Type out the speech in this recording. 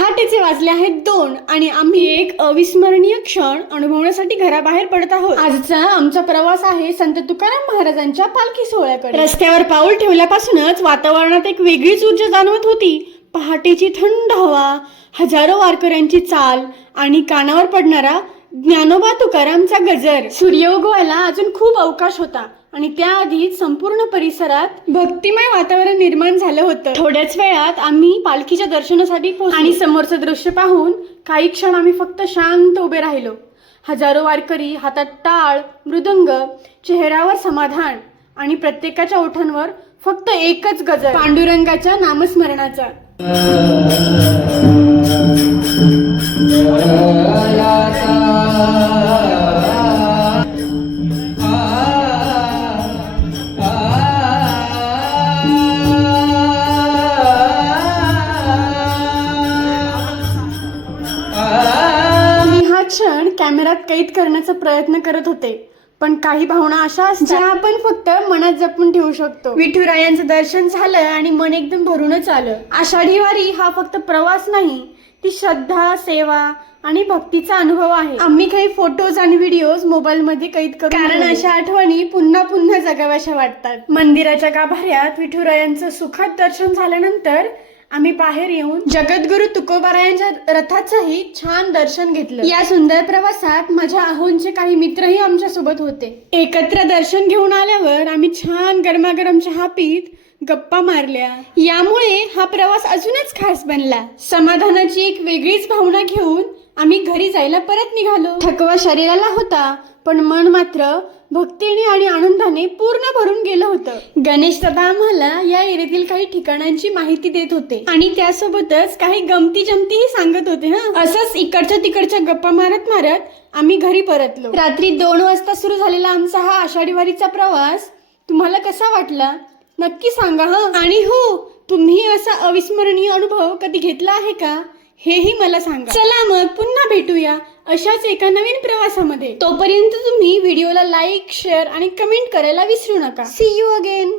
पहाटेचे वाजले आहेत 2 आणि आम्ही एक अविस्मरणीय क्षण अनुभवण्यासाठी घराबाहेर पडत आहोत। आजचा आमचा प्रवास आहे संत तुकाराम महाराजांच्या पालखी सोहळ्याकडे। रस्त्यावर पाऊल ठेवल्यापासूनच वातावरणात एक वेगळीच ऊर्जा जाणवत होती। पहाटेची थंड हवा, हजारो वारकऱ्यांची चाल आणि कानावर पडणारा ज्ञानोबा तुकारामचा गजर। सूर्य उगवायला अजून खूप अवकाश होता आणि त्याआधीच संपूर्ण परिसरात भक्तिमय वातावरण निर्माण झालं होतं। थोड्याच वेळात आम्ही पालखीच्या दर्शनासाठी पोहोचलो आणि समोरचं दृश्य पाहून काही क्षण आम्ही फक्त शांत उभे राहिलो। हजारो वारकरी, हातात टाळ, मृदंग, चेहऱ्यावर समाधान आणि प्रत्येकाच्या ओठांवर फक्त एकच गजर, पांडुरंगाच्या नामस्मरणाचा। क्षण कॅमेऱ्यात कैद करण्याचा प्रयत्न करत होते, पण काही भावना अशा असतात ज्या आपण फक्त मनात जपून ठेवू शकतो। विठुरायांचं दर्शन झालं आणि मन एकदम भरूनच आलं। आषाढी वारी हा फक्त प्रवास नाही, ती श्रद्धा, सेवा आणि भक्तीचा अनुभव आहे। आम्ही काही फोटोज आणि व्हिडिओज मोबाईल मध्ये कैद करू, कारण अशा आठवणी पुन्हा पुन्हा जगाव्याशा वाटतात। मंदिराच्या गाभाऱ्यात विठुरायांचं सुखद दर्शन झाल्यानंतर आम्ही बाहेर येऊन जगद्गुरु तुकोबारायांच्या रथाचंही छान दर्शन घेतलं। या सुंदर प्रवासात माझ्या आहोंचे काही मित्रही आमच्या सोबत होते। एकत्र दर्शन घेऊन आल्यावर आम्ही छान गरमागरम चहा पीत गप्पा मारल्या। यामुळे हा प्रवास अजूनच खास बनला। समाधानाची एक वेगळीच भावना घेऊन आम्ही घरी जायला परत निघालो। थकवा शरीराला होता, पण मन मात्र भक्तीने आणि आनंदाने पूर्ण भरून गेलं होतं। गणेश दादा आम्हाला या एरियातील काही ठिकाणांची माहिती देत होते आणि त्यासोबतच काही गमती जमतीही सांगत होते। असंच इकडच्या तिकडच्या गप्पा मारत मारत आम्ही घरी परतलो। रात्री 2 वाजता सुरू झालेला आमचा हा आषाढी वारीचा प्रवास तुम्हाला कसा वाटला नक्की सांगा आणि हो, तुम्ही असा अविस्मरणीय अनुभव कधी घेतला आहे का हेही मला सांगा। चला मग पुन्हा भेटूया अशाच एका नवीन प्रवासामध्ये। तोपर्यंत तुम्ही व्हिडिओला लाईक, शेअर आणि कमेंट करायला विसरू नका। See you again.